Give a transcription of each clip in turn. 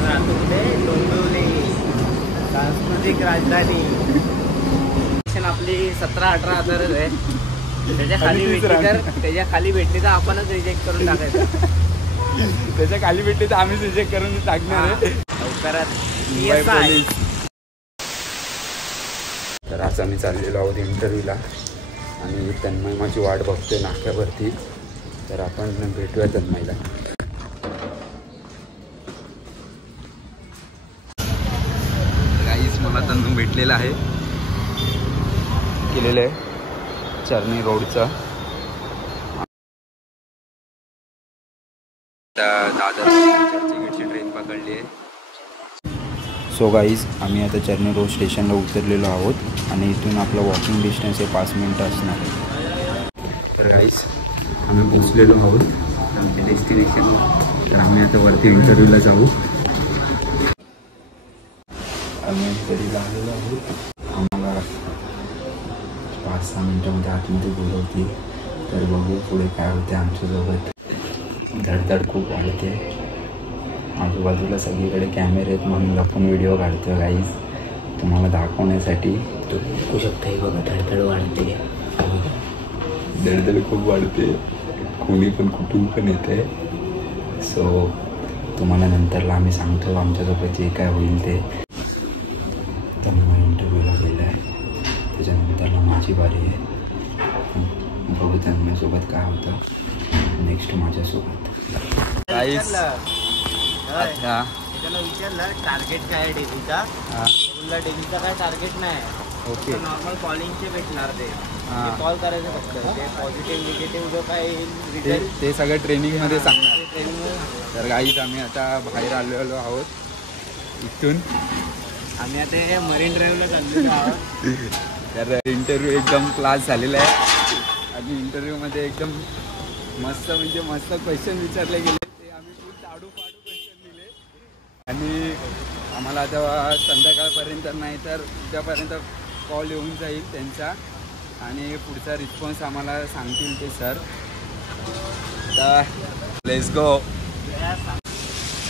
आज राहतो कुठे डोंबिवली सांस्कृतिक राजधानी. आपली 17-18 हजारच आहे. त्याच्या खाली भेटली तर आपणच रिजेक्ट करून टाकायचं. त्याच्या खाली भेटली तर आम्हीच रिजेक्ट करून टाकणार आहे लवकरात. तर आज आम्ही चाललेलो आहोत इंटरव्ह्यूला आणि तन्मय माझी वाट बघतोय नाक्यावरती. तर आपण भेटूया तन्मयला. काहीच मला तन्मय भेटलेला आहे, केलेलं आहे चर्नी रोडचा. दादर चर्चगेटची ट्रेन पकडली आहे. सो गाईज आम्ही आता चर्नी रोड स्टेशनला उतरलेलो आहोत आणि इथून आपलं वॉकिंग डिस्टन्स हे 5 मिनटं असणार आहे. तर गाईज आम्ही पोचलेलो आहोत आमच्या डेस्टिनेशन. तर आम्ही आता वरती इंटरव्ह्यूला जाऊ. आम्ही इंटरव्ह्यूला आलेलो आहोत. आम्हाला 5-6 मिनटामध्ये आतमध्ये बोलवते. तर बघू पुढे काय होते आमच्यासोबत. धडधड खूप वाढते. आजूबाजूला सगळीकडे कॅमेरे आहेत म्हणून आपण व्हिडिओ काढतो गाईज तुम्हाला दाखवण्यासाठी. तो बघू शकता हे बघा धडधड वाढते. धडधड खूप वाढते. कोणी पण कुठून पण येते. सो तुम्हाला नंतरला आम्ही सांगतो आमच्यासोबत जे काय होईल ते. तन्मय इंटरव्ह्यूला गेलं आहे. त्याच्यानंतरला माझी बारी आहे. बघू तन्मयसोबत काय होतं नेक्स्ट माझ्यासोबत. त्याला विचारलं टार्गेट काय आहे डेलीचा. तुला डेलीचा काय टार्गेट नाही. ओके नॉर्मल कॉलिंगचे भेटणार ते कॉल करायचं फक्त. ते पॉझिटिव्ह निगेटिव्ह जो काय येईल ते सगळं ट्रेनिंगमध्ये सांगणार. तर गाईज आम्ही आता बाहेर आलेलो आहोत इथून. आम्ही आता मरीन ड्राईव्हला चाललेलो आहोत. तर इंटरव्ह्यू एकदम क्लास झालेला आहे आणि इंटरव्ह्यूमध्ये एकदम मस्त म्हणजे मस्त क्वेश्चन विचारले गेले. ते आम्ही खूप ताडूपाडू क्वेश्चन दिले आणि आम्हाला आता संध्याकाळपर्यंत नाही तर उद्यापर्यंत कॉल येऊन जाईल त्यांचा आणि पुढचा रिस्पॉन्स आम्हाला सांगतील ते सर. तर लेट्स गो.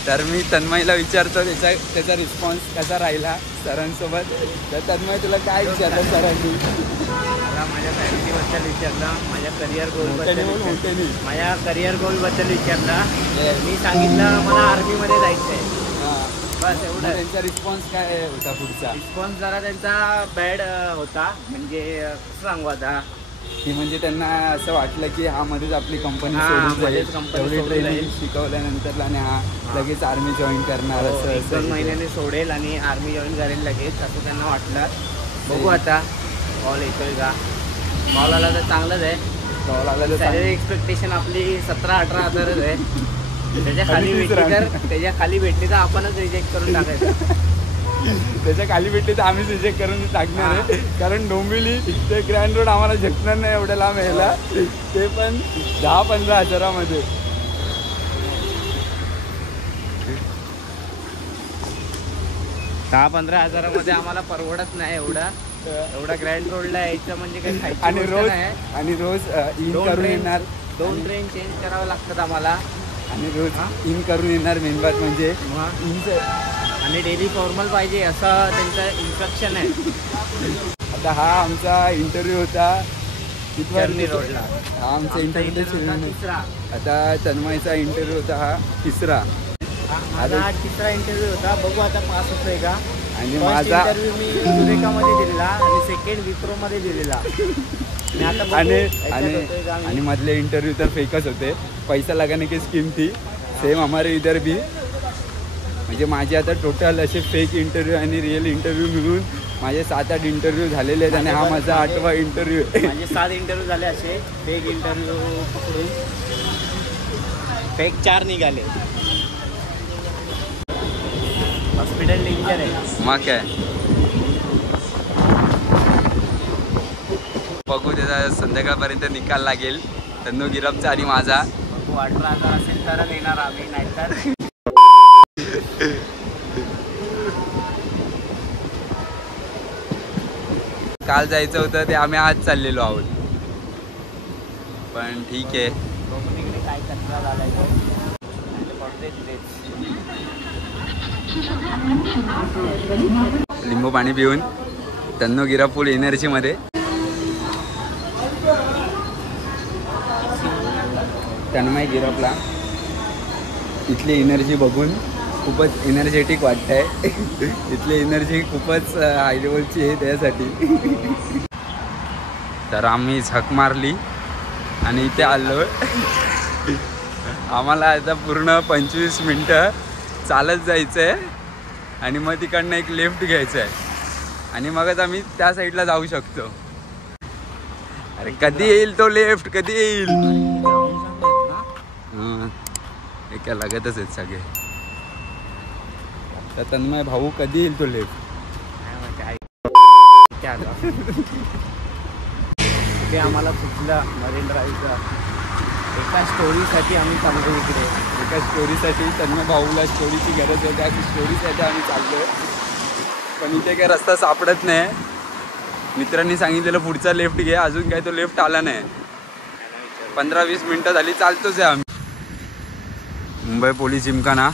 तर मी तन्मयला विचारतो त्याचा रिस्पॉन्स कसा राहिला सरांसोबत. तर तन्मय तुला काय विचारलं सरांनी? मला माझ्या फॅमिलीबद्दल विचारलं, माझ्या करिअर गोलबद्दल विचारलं. मी सांगितलं मला आर्मीमध्ये जायचं आहे. बस एवढं. त्यांचा रिस्पॉन्स काय होता पुढचा? रिस्पॉन्स जरा त्यांचा बॅड होता. म्हणजे कसं सांगू आता की म्हणजे त्यांना असं वाटलं की हा मध्येच आपली कंपनी ट्रेनिंग शिकवल्यानंतर आणि हा लगेच आर्मी जॉईन करणार. असं 1-2 महिन्याने सोडेल आणि आर्मी जॉईन करेल लगेच असं त्यांना वाटलं. बघू आता कॉल येतोय का. कॉल आला तर चांगलंच आहे. कॉल आला तर सॅलरी एक्सपेक्टेशन आपली 17-18 हजारच आहे. त्याच्या खाली भेटली तर आपणच रिजेक्ट करून टाकायचं. त्याच्या खाली भेटली तर आम्हीच रिजेक्ट करून टाकणार आहे. कारण डोंबिवली ते ग्रँड रोड आम्हाला झेपणार नाही एवढ्या लांब यायला. ते पण 10-15 हजारामध्ये. 10-15 हजारामध्ये आम्हाला परवडत नाही एवढा ग्रँड रोडला यायचं म्हणजे काही खायची आणि रोज इन करून येणार. 2 ट्रेन चेंज करावं लागतात आम्हाला आणि रोज इन करून येणार. मेन बात म्हणजे आणि डेली फॉर्मल पाहिजे असं त्यांचं इन्स्ट्रक्शन आहे. आता हा आमचा इंटरव्ह्यू होता चर्नी रोडला. हा आमचा इंटरव्ह्यू तिसरा. आता तन्मयचा इंटरव्ह्यू होता हा तिसरा. माझा हा तिसरा इंटरव्ह्यू होता. बघू आता पास होतोय का. आणि माझा इंटरव्ह्यू मी सुरेखामध्ये दिलेला आणि सेकंड विप्रोमध्ये दिलेला. आणि मधले इंटरव्ह्यू तर फेकच होते. पैसा लगाने की स्कीम थी सेम हमारे इधर भी. म्हणजे माझे आता टोटल असे फेक इंटरव्ह्यू आणि रिअल इंटरव्ह्यू मिळून माझे 7-8 इंटरव्ह्यू झालेले आहेत आणि हा माझा 8वा इंटरव्ह्यू आहे. माझे 7 इंटरव्ह्यू झाले असे फेक इंटरव्ह्यू पकडून. फेक 4 निघाले. हॉस्पिटल डेंजर आहे. मग काय बघू त्याचा संध्याकाळपर्यंत निकाल लागेल. तन्नू गिरपचा आणि माझा. बघू 18 हजार असेल तर येणार आम्ही नाहीतर. काल जायचं होतं ते आम्ही आज चाललेलो आहोत. पण ठीक आहे. काय कचरा झालाय तो. लिंबू पाणी पिऊन तन्नो गिरा फुल एनर्जीमध्ये. तन्मय गिरपला इथली एनर्जी बघून खूपच एनर्जेटिक वाटतंय. इथली एनर्जी खूपच हाय लेवलची आहे त्यासाठी. तर आम्ही झक मारली आणि इथे आलो. आम्हाला आता पूर्ण 25 मिनटं चालत जायचं आहे आणि मग तिकडनं एक लेफ्ट घ्यायचं आहे आणि मगच आम्ही त्या साईडला जाऊ शकतो. अरे कधी येईल तो लेफ्ट, कधी येईल? हां एका लागतच आहेत सगळे. तर तन्मय भाऊ कधी येईल तो लेफ्ट? ते आम्हाला सुचलं मरीन ड्राईव्हचा. एका स्टोरीसाठी आम्ही चाललो इकडे. एका स्टोरीसाठी तन्मय भाऊला स्टोरीची गरज आहे. त्या स्टोरीसाठी आम्ही चाललो. पण इथे काही रस्ता सापडत नाही. मित्रांनी सांगितलेलं पुढचा लेफ्ट घे, अजून काही तो लेफ्ट आला नाही. 15-20 मिनटं झाली चालतोच आहे आम्ही. मुंबई पोलीस जिमखाना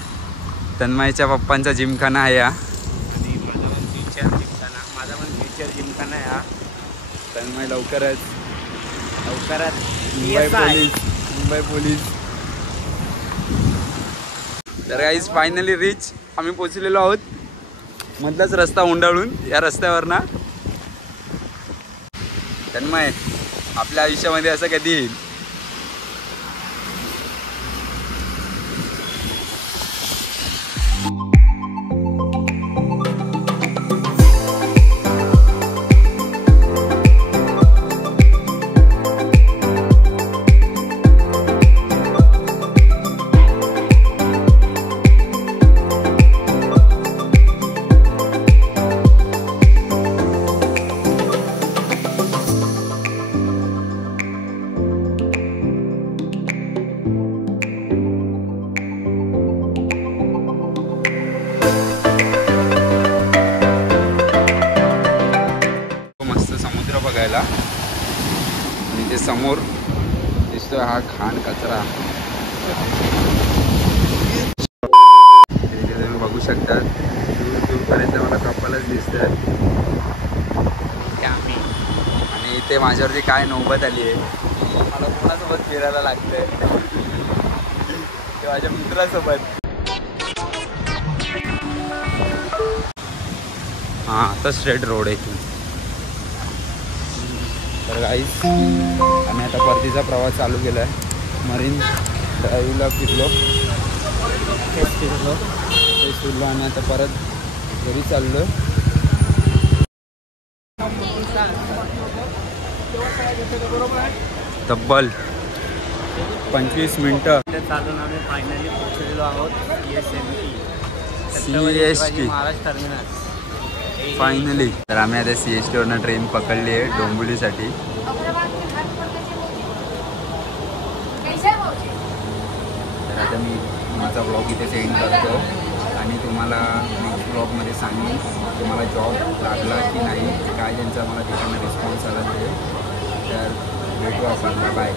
तन्मयच्या पप्पांचा जिमखाना आहे हा. आणि माझा पण फ्युचर जिमखाना, माझा पण फ्युचर जिमखाना आहे हा. तन्मय लवकरात मुंबई पोलीस. तर गाईज फायनली रिच आम्ही पोचलेलो आहोत. मधलाच रस्ता ओंडाळून या रस्त्यावर ना. तन्मय आपल्या आयुष्यामध्ये असं कधी येईल? बघायला आणि ते समोर दिसतोय हा घाण कचरा. तुम्ही बघू शकता दूरपर्यंत मला कपलच दिसतात. आणि इथे माझ्यावरती काय नौबत आली आहे. मला कोणासोबत फिरायला लागतंय ते माझ्या मित्रासोबत. हां आता स्ट्रेट रोड आहे इथून. तर गाईस आम्ही आता परतीचा प्रवास चालू केला आहे. मरीन ड्राईव्हला फिरलो आणि आता परत घरी चाललो. तब्बल 25 मिनटं चालून आम्ही फायनली पोहोचलेलो आहोत CSMT महाराज टर्मिनस. फायनली. तर आम्ही आता CSTवरनं ट्रेन पकडली आहे डोंबिवलीसाठी. तर आता मी माझा ब्लॉग इथे सेंड करतो आणि तुम्हाला नेक्स्ट ब्लॉगमध्ये सांगेन तुम्हाला जॉब लागला की नाही, काय त्यांचा मला तिकडनं रिस्पॉन्स आला ते. तर भेटू आपण. बाय.